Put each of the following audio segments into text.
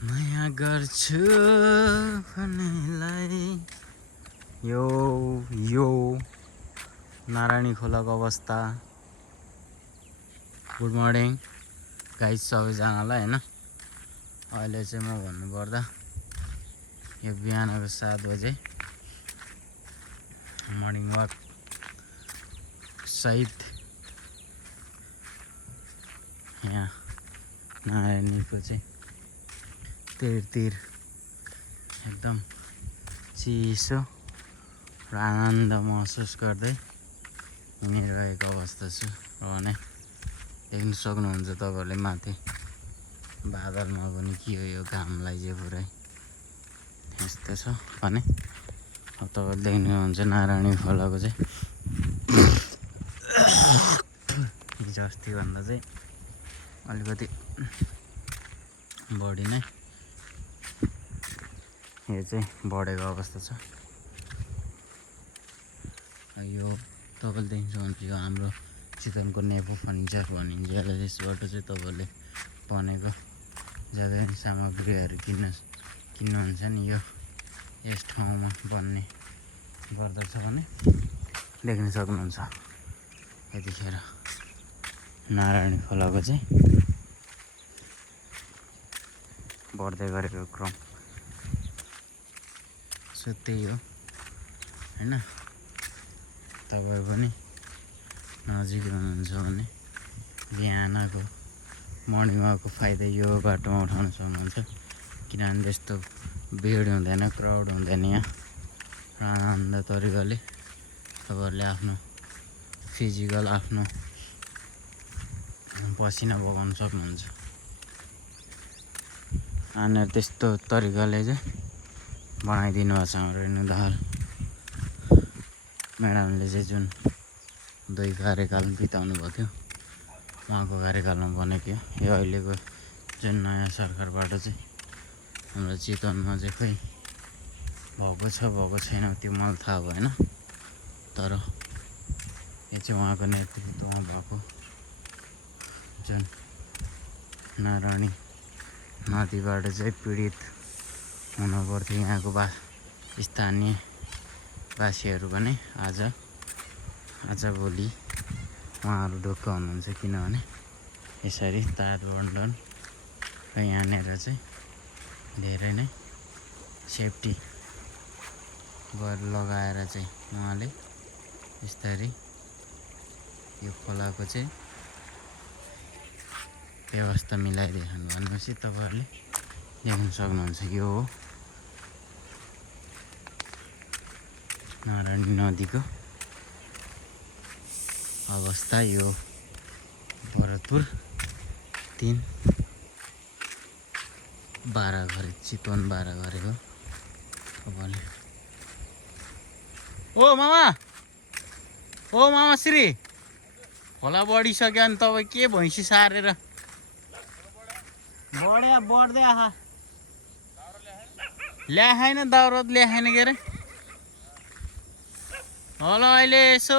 माया गर्छु भन्नेलाई यो यो नारायणी खोलाको अवस्था। गुड मर्निङ गाइस सबैजनालाई हैन। अहिले चाहिँ म भन्नुपर्दा यो बिहानको 7 बजे मर्निङ वाक सहित यहाँ नारायणीको चाहिँ तिर एकदम चिसो र आनन्द महसुस गर्दै हिँडिरहेको अवस्था छु। र भने देख्न सक्नुहुन्छ तपाईहरुले माथि बादलमा पनि के हो यो घामलाई चाहिँ पुरै यस्तो छ भने अब तपाईहरुले देख्नुहुन्छ नारायणी खोलाको चाहिँ हिजो अस्ति भन्दा चाहिँ अलिकति बढी नै यो चाहिँ बढेको अवस्था छ। यो तपाईले देख्न सक्नुहुन्छ यो हाम्रो चितवनको नेपो फर्निचर भनिन्छ यसलाई। यसबाट चाहिँ तपाईहरुले बनेको जति पनि सामग्रीहरू किन्नुहुन्छ नि यो यस ठाउँमा बन्ने गर्दछ भने देख्न सक्नुहुन्छ। यतिखेर नारायणी खोलाको चाहिँ बढ्दै गरेको क्रम सो त्यही हो हैन। तपाईहरु पनि नजिक हुनुहुन्छ भने बिहानको मर्निङ वाकको फाइदा यो बाटोमा उठाउन सक्नुहुन्छ। किनभने त्यस्तो भिड हुँदैन, क्राउड हुँदैन यहाँ र आनन्द तरिकाले तपाईहरुले आफ्नो फिजिकल आफ्नो पसिना बगाउन सक्नुहुन्छ। अनि त्यस्तो तरिकाले चाहिँ बनाइदिनु भएको छ हाम्रो रेणु दाहाल म्याडमले चाहिँ जुन 2 कार्यकाल बिताउनु भएको थियो उहाँको कार्यकालमा बनेको यो अहिलेको जुन नयाँ सरकारबाट चाहिँ हाम्रो चितवनमा चाहिँ खै भएको छ भएको छैन त्यो मलाई थाहा भएन। तर यो चाहिँ उहाँको नेतृत्वमा भएको जुन नारायणी नदीबाट चाहिँ पीडित हुन पर्थ्यो यहाँको स्थानीय वासीहरू पनि आज भोलि उहाँहरू ढुक्क हुनुहुन्छ। किनभने यसरी तार बन्धन र यहाँनिर चाहिँ धेरै नै सेफ्टी लगाएर चाहिँ उहाँले यसरी यो खोलाको चाहिँ व्यवस्था मिलाइदिनु भनेपछि तपाईहरुले देख्न सक्नुहुन्छ। यो हो नारायणी नदीको अवस्था। यो भरतपुर 3 12 घरे चितवन 12 घरेको भने ओ मामा श्री खोला बढिसक्यो अनि तपाईँ के भैँसी सारेर बढ्दै आहा ल्याएन दाउरा ल्याएन के अरे होला अहिले यसो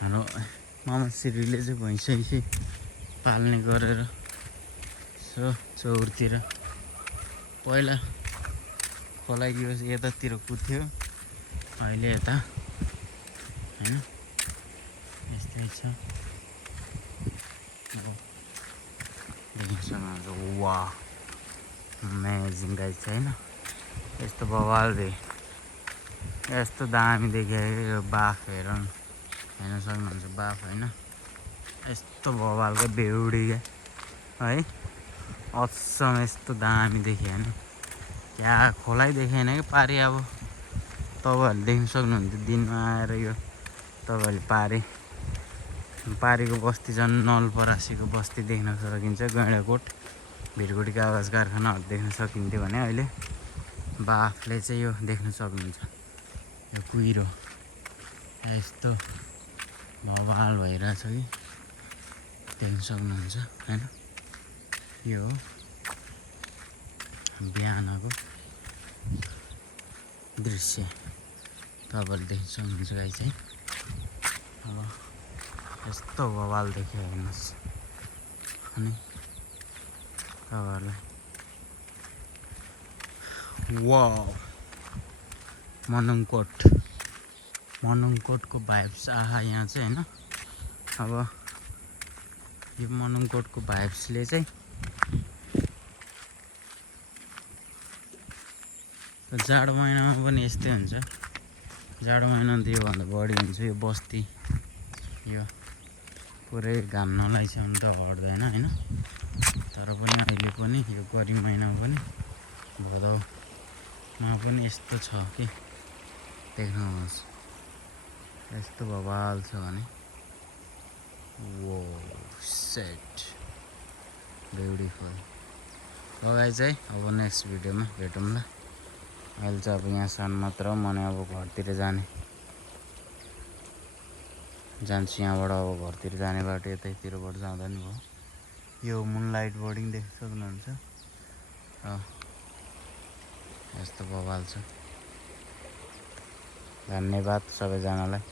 हाम्रो मामा श्रीले चाहिँ भैँसी पाल्ने गरेर सो चौरतिर पहिला खोला यो यतातिर कुद्थ्यो अहिले यता हैन यस्तै छ। देख्न सक्नुहुन्छ वाह अमेजिङ गाइस हैन। यस्तो बवाल यस्तो दामी देखेको यो बाफ हेर्न सक्नुहुन्छ। बाफ हैन यस्तो बवालको बेउडी है असम यस्तो दामी देखे हैन। क्या खोलै देखेन कि पारी अब तपाईहरुले देख्न सक्नुहुन्छ। दिनमा आएर यो तपाईहरुले पारीको बस्ती झन् नलपरासीको बस्ती देख्न सकिन्छ। गैँडाकोट भिरगुडी कागज कारखानाहरू देख्न सकिन्थ्यो भने अहिले बाफले चाहिँ यो देख्न सक्नुहुन्छ। यो कुहिरो यस्तो बवाल भइरहेछ कि देख्न सक्नुहुन्छ हैन। यो बिहानको दृश्य तपाईँहरूले देख्न सक्नुहुन्छ गाइस है। अब यस्तो बवाल देख्यो हेर्नुहोस् अनि तपाईँहरूलाई वाउ मनुङकोटको भाइब्स आहा यहाँ चाहिँ होइन। अब यो मनुङकोटको भाइब्सले चाहिँ जाडो महिनामा पनि यस्तै हुन्छ। जाडो महिनामा त योभन्दा बढी हुन्छ। यो बस्ती यो पुरै घाम नलाइसम्म त हट्दैन होइन। तर पनि अहिले पनि यो गर्मी महिनामा पनि भदौमा पनि यस्तो छ कि देख्नुहोस् यस्तो बवाल छ भने वो सेट ब्युटिफुल। हो गाइस है, अब नेक्स्ट भिडियोमा भेटौँला। अहिले चाहिँ अब यहाँसम्म मात्र हो। म अब घरतिर जान्छु यहाँबाट। अब घरतिर जाने बाटो यतैतिरबाट जाँदा नि भयो। यो मुनलाइट बोर्डिङ देख्न सक्नुहुन्छ। यस्तो बवाल छ। धन्यवाद सबैजनालाई।